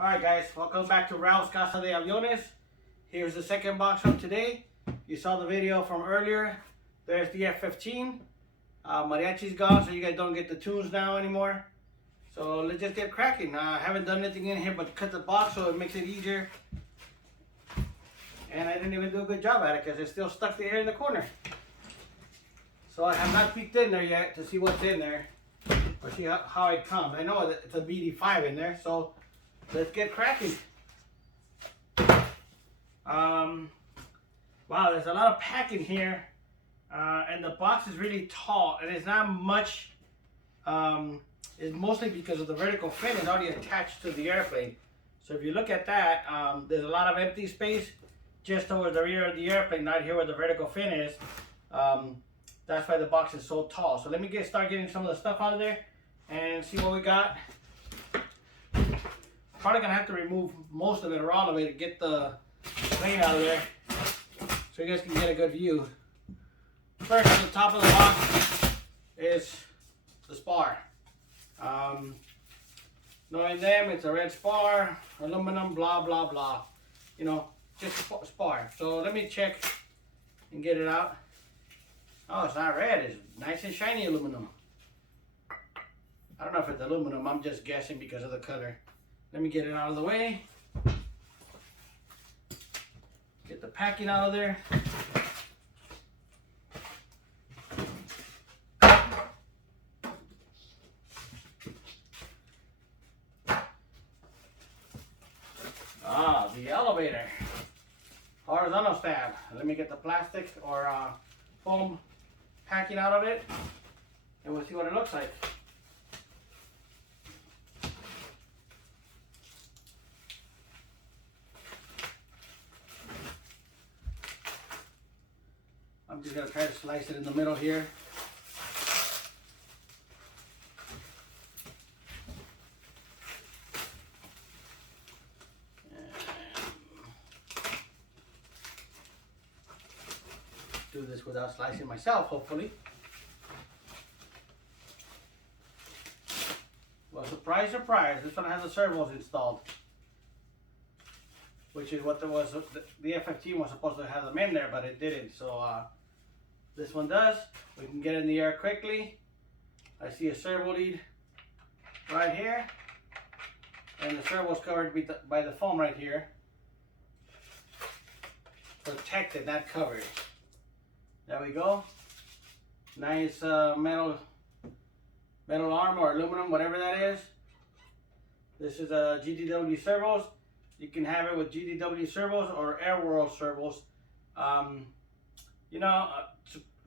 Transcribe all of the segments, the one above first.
Alright guys, welcome back to Raul's Casa de Aviones. Here's the second box from today. You saw the video from earlier. There's the F-15. Mariachi's gone, so you guys don't get the tunes now anymore. So let's just get cracking. I haven't done anything in here but cut the box so it makes it easier. And I didn't even do a good job at it because it's still stuck there in the corner. So I have not peeked in there yet to see what's in there or see how it comes. I know that it's a BD-5 in there, so let's get cracking. Wow, there's a lot of packing here, and the box is really tall, and it's not much. It's mostly because of the vertical fin is already attached to the airplane. So if you look at that, there's a lot of empty space just towards the rear of the airplane, not here where the vertical fin is. That's why the box is so tall. So let me start getting some of the stuff out of there and see what we got. Probably gonna have to remove most of it or all of it to get the plane out of there so you guys can get a good view. First, on the top of the box is the spar. Knowing them, it's a red spar, aluminum, blah, blah, blah. You know, just a spar. So let me check and get it out. Oh, it's not red, it's nice and shiny aluminum. I don't know if it's aluminum, I'm just guessing because of the color. Let me get it out of the way. Get the packing out of there. The elevator. Horizontal stab. Let me get the plastic or foam packing out of it and we'll see what it looks like. I'm just going to try to slice it in the middle here. Do this without slicing myself, hopefully. Well, surprise, surprise, this one has the servos installed, which is what there was. The F-15 was supposed to have them in there, but it didn't. So this one does. We can get in the air quickly. I see a servo lead right here, and the servo is covered by the foam right here. Protected, not covered. There we go. Nice metal arm or aluminum, whatever that is. This is a GDW servos. You can have it with GDW servos or Air World servos. You know,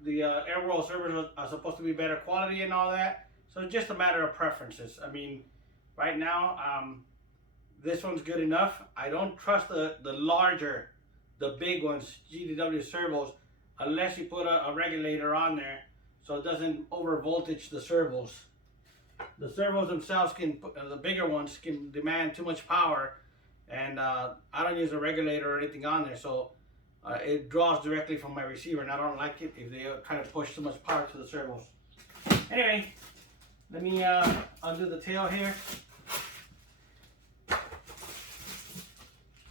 the Air World servos are supposed to be better quality and all that. So it's just a matter of preferences. I mean, right now, this one's good enough. I don't trust the larger, the big ones, GDW servos, unless you put a regulator on there so it doesn't over voltage the servos. The servos themselves can, the bigger ones can demand too much power, and I don't use a regulator or anything on there, so it draws directly from my receiver, and I don't like it if they kind of push too much power to the servos. Anyway, let me undo the tail here.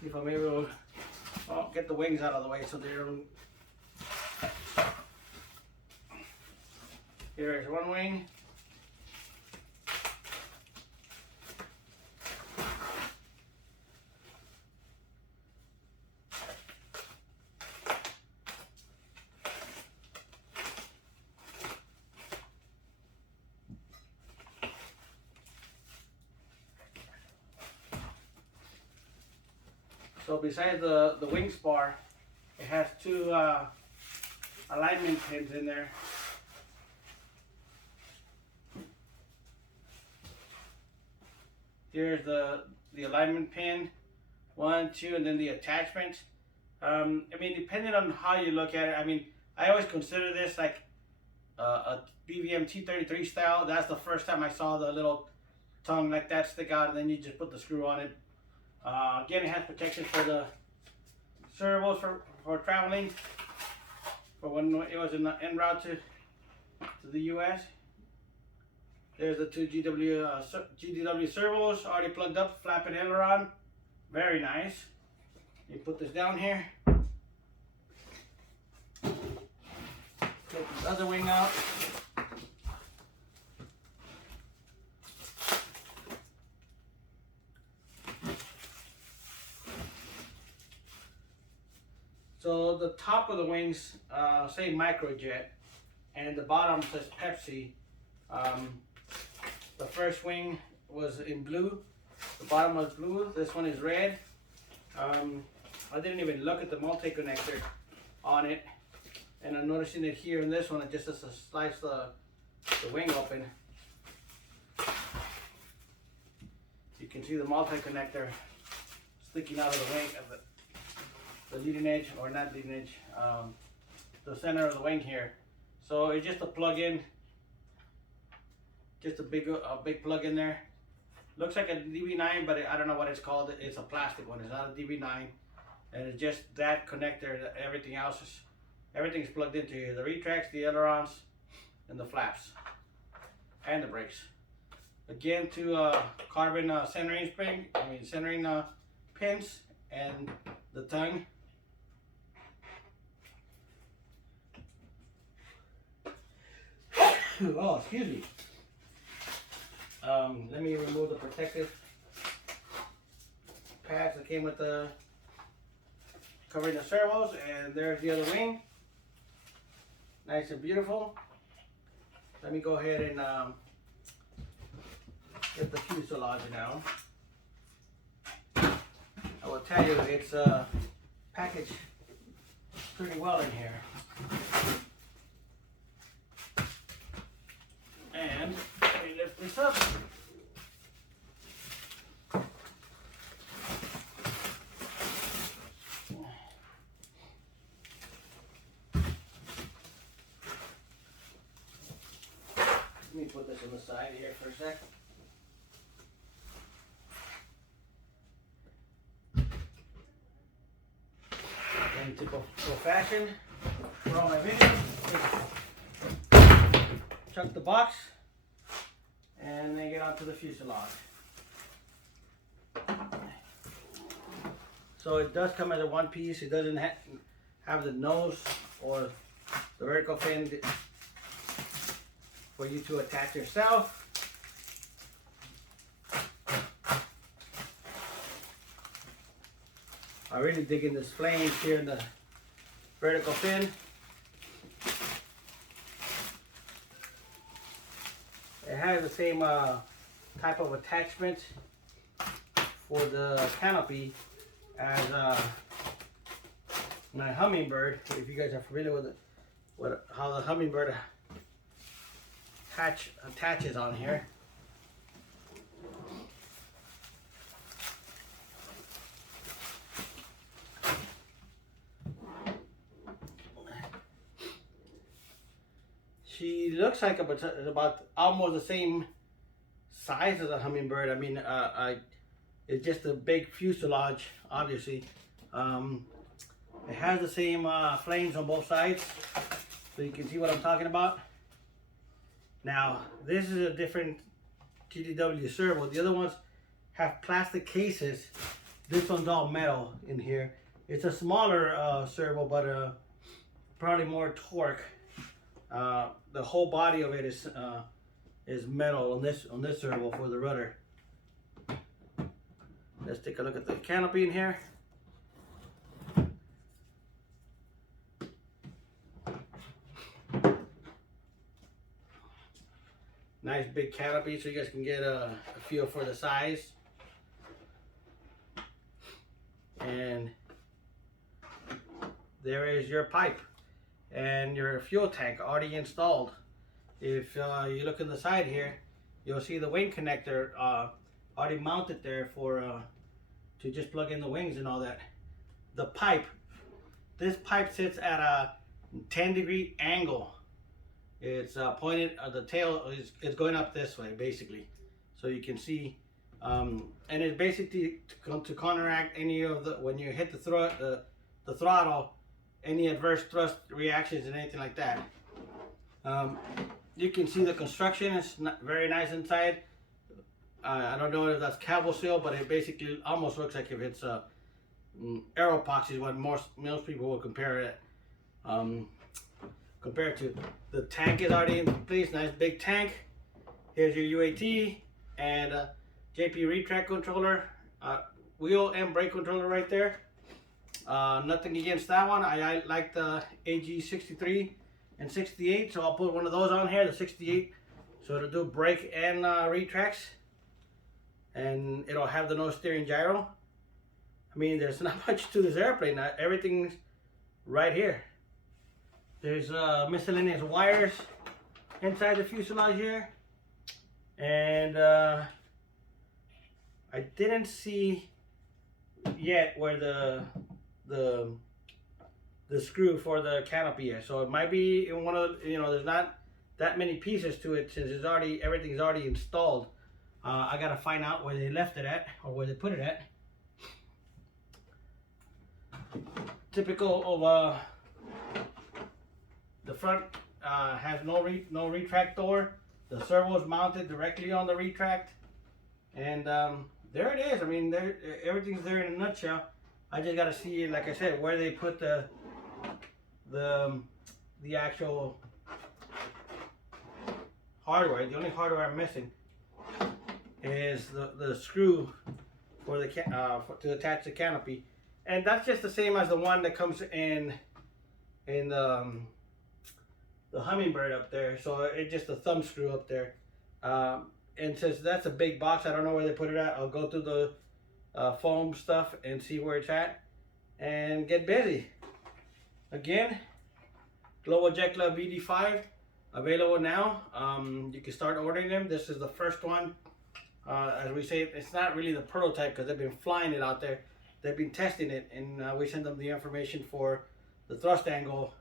See if I'm able to get the wings out of the way so they don't. Here's one wing. So besides the wing spar, it has two alignment pins in there. Here's the alignment pin, 1, 2, and then the attachment. I mean, depending on how you look at it, I mean, I always consider this like a BVM T-33 style. That's the first time I saw the little tongue like that stick out, and then you just put the screw on it. Again, it has protection for the servos for traveling, for when it was en route to the US. There's the two GDW servos already plugged up, flap and aileron. Very nice. You put this down here. Take this other wing out. So the top of the wings say Microjet, and the bottom says Pepsi. The first wing was in blue, the bottom was blue, this one is red. I didn't even look at the multi-connector on it, and I'm noticing it here in this one, it just has to slice the wing open. You can see the multi-connector sticking out of the wing of the leading edge, or not leading edge, the center of the wing here. So it's just a plug-in, just a big plug in there. Looks like a DB9, but I don't know what it's called. It's a plastic one. It's not a DB9, and it's just that connector. Everything else is everything's plugged into here. The retracts, the ailerons, and the flaps, and the brakes. Again, two carbon centering pins, and the tongue. Oh, excuse me. Let me remove the protective pads that came with the covering the servos, and there's the other wing. Nice and beautiful. Let me go ahead and get the fuselage now. I will tell you, it's packaged pretty well in here. And let me lift this up. Let me put this on the side here for a sec. In typical fashion for all my videos, chuck the box and then get onto the fuselage. So it does come as a one piece. It doesn't have the nose or the vertical fin for you to attach yourself. I really dig in this flange here in the vertical fin. It has the same type of attachment for the canopy as my Hummingbird. If you guys are familiar with it, how the Hummingbird attaches on here. She looks like about almost the same size as a Hummingbird. I mean, it's just a big fuselage, obviously. It has the same flames on both sides, so you can see what I'm talking about. Now, this is a different GDW servo. The other ones have plastic cases. This one's all metal in here. It's a smaller servo, but probably more torque. The whole body of it is metal on this servo for the rudder. Let's take a look at the canopy in here. Nice big canopy, so you guys can get a feel for the size. And there is your pipe and your fuel tank already installed. If you look on the side here, you'll see the wing connector already mounted there for to just plug in the wings and all that. The pipe, this pipe sits at a 10-degree angle. It's pointed, the tail is going up this way basically, so you can see, and it's basically to counteract any of the, when you hit the throttle, any adverse thrust reactions and anything like that. you can see the construction is very nice inside. I don't know if that's cable seal, but it basically almost looks like if it's aero epoxy is what most people will compare it. Compared to the tank is already in place, nice big tank. Here's your UAT and JP retract controller, wheel and brake controller right there. Nothing against that one. I like the AG63 and 68, so I'll put one of those on here, the 68, so it'll do brake and retracts, and it'll have the no steering gyro. I mean, there's not much to this airplane. Everything's right here. There's miscellaneous wires inside the fuselage here, and I didn't see yet where the screw for the canopy is. So it might be in one of the, there's not that many pieces to it since it's already, everything's already installed. I gotta find out where they left it at or where they put it at. Typical of the front has no retract door. The servo is mounted directly on the retract, and there it is. I mean, everything's there in a nutshell. I just gotta see, like I said, where they put the actual hardware. The only hardware I'm missing is the screw for the to attach the canopy, and that's just the same as the one that comes in the Hummingbird up there. So it's just a thumb screw up there, and since that's a big box, I don't know where they put it at. I'll go through the foam stuff and see where it's at and get busy. Again, Global Jet Club BD-5 available now. You can start ordering them. This is the first one. As we say, it's not really the prototype because they've been flying it out there. They've been testing it, and we send them the information for the thrust angle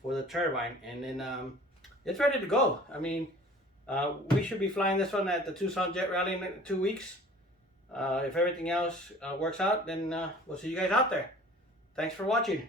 for the turbine, and then it's ready to go. I mean, we should be flying this one at the Tucson Jet Rally in 2 weeks. If everything else works out, then we'll see you guys out there. Thanks for watching.